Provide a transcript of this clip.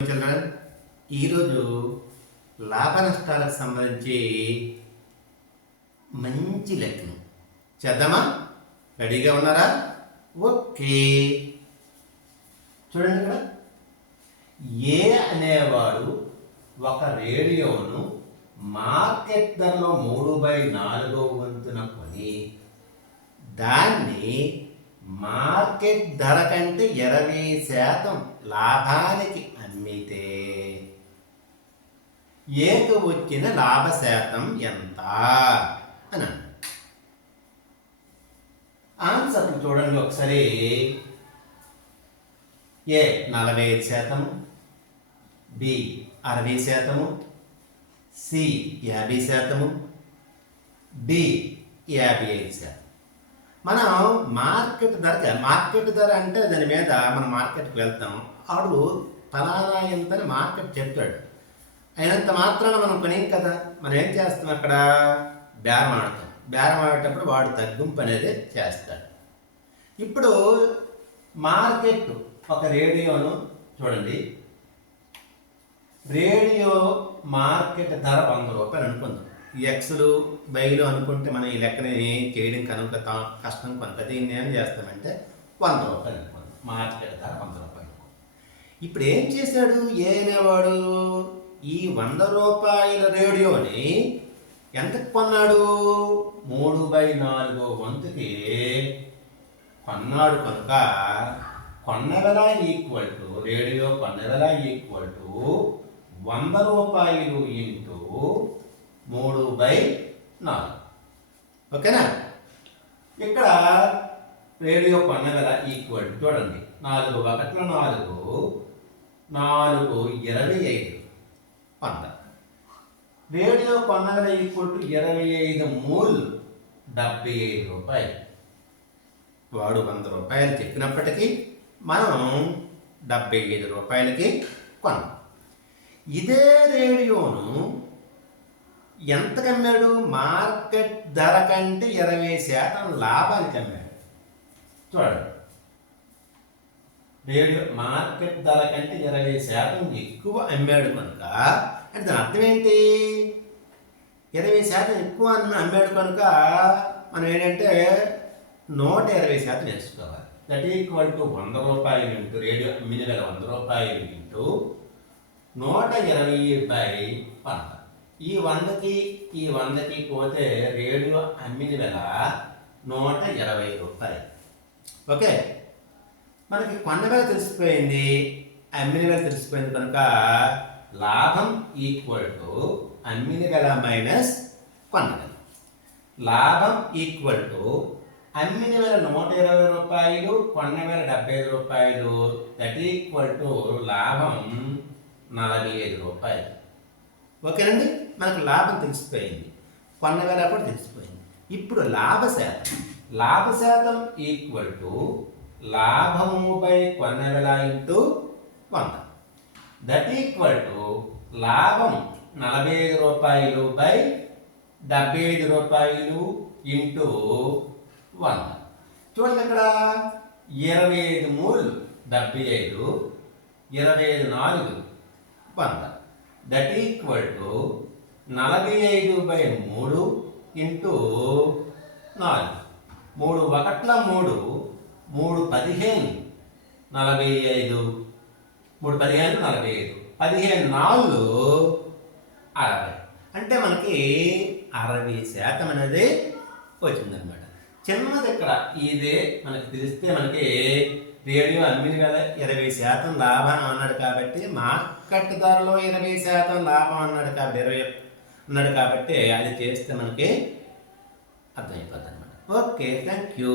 Children, ఈరోజు లాభ నష్టాలకు సంబంధించి మంచి లెక్కను చేద్దామా? రెడీగా ఉన్నారా? ఓకే, చూడండి ఇక్కడ. ఏ అనేవాడు ఒక రేడియోను మార్కెట్ ధరలో 3/4 వంతున కొని దాన్ని మార్కెట్ ధర కంటే 20% లాభానికి అమ్మితే ఏకు వచ్చిన లాభ శాతం ఎంత అని ఆన్సర్ చూడండి ఒకసారి. ఏ 45%, బి 60%, సి 50%, డి 55%. మనం మార్కెట్ ధర అంటే దాని మీద మనం మార్కెట్కి వెళ్తాం, ఆడు ఫలానా ఎంతని మార్కెట్ చెప్తాడు. అయినంత మాత్రాన మనం కొనేం కదా, మనం ఏం చేస్తాం, అక్కడ బేరం ఆడతాం. బేరం ఆడేటప్పుడు వాడు తగ్గింపు అనేది చేస్తాడు. ఇప్పుడు మార్కెట్ ఒక రేడియోను చూడండి, రేడియో మార్కెట్ ధర 100 రూపాయలు అనుకుందాం. ఎక్స్లు బైలు అనుకుంటే మనం ఈ లెక్కని చేయడం కనుక కష్టం కొంత. దీన్ని ఏం చేస్తామంటే 100 రూపాయలు అనుకుందాం, మార్కెట్ ధర 100 రూపాయలు. ఇప్పుడు ఏం చేశాడు ఏ అనేవాడు, ఈ 100 రూపాయల రేడియోని ఎంతకు కొన్నాడు? 3/4 వంతుకి కొన్నాడు. కనుక కొన్న వెల ఈక్వల్ టు రేడియో కొన్న వెల ఈక్వల్ టు 100 రూపాయలు ఇంటూ 3/4. ఓకేనా? ఇక్కడ రేడియో కొన్న వెల ఈక్వల్ చూడండి, 4 1 4 4 25 100. రేడియో కొన్న వెల ఈక్వల్ టు 25 మూల్ 75 రూపాయలు. వాడు 100 రూపాయలు చెప్పినప్పటికీ మనం 75 రూపాయలకి కొన్నాం. ఇదే రేడియోను ఎంతకు అమ్మాడు? మార్కెట్ ధర కంటే 20% లాభానికి అమ్మాడు. చూడండి, రేడియో మార్కెట్ ధర కంటే 20% ఎక్కువ అమ్మాడు కనుక అంటే దాని అర్థం ఏంటి? 20% ఎక్కువ అమ్మాడు కనుక మనం ఏంటంటే 120% నేర్చుకోవాలి. దట్ ఈక్వల్ టు 100 రూపాయలు ఇంటూ రేడియో అమ్మిన వెల 100 రూపాయలు ఇంటూ 120/100. ఈ 100కి ఈ 100కి పోతే రేడియో అమ్మిన వెల 120 రూపాయలు. ఓకే, మనకి కొన్న వెల తెలిసిపోయింది, అమ్మిన వెల తెలిసిపోయింది కనుక లాభం ఈక్వల్ టు అమ్మిన వెల మైనస్ కొన్న వెల. లాభం ఈక్వల్ టు అమ్మిన వెల 120 రూపాయలు, కొన్న వెల 75 రూపాయలు. దట్ ఈక్వల్ టు లాభం 45 రూపాయలు. ఓకేనండి, మనకు లాభం తెలిసిపోయింది, కొన్న వెల కూడా తెలిసిపోయింది. ఇప్పుడు లాభ శాతం ఈక్వల్ టు లాభము బై కొన్న వెల ఇంటూ 100. దట్ ఈక్వల్ టు లాభం 45 రూపాయలు బై 75 రూపాయలు ఇంటూ 100. చూడండి, ఇక్కడ 25 Mool 75, 25 4 100. That equal to 45/3 into 4. 3 1 3 3 15 45, 3 15 45, 15 4 60. అంటే మనకి 60% అనేది వచ్చిందనమాట. చిన్నది ఇక్కడ ఇదే మనకి తెలిస్తే, మనకి రేడియో అమ్మిన వెల 20% లాభం అన్నాడు కాబట్టి మార్కెట్ ధరలో 20% లాభం అన్నాడు కాబట్టి 20 అన్నాడు కాబట్టి అది చేస్తే మనకి అర్థమైపోతుంది అనమాట. Okay, thank you.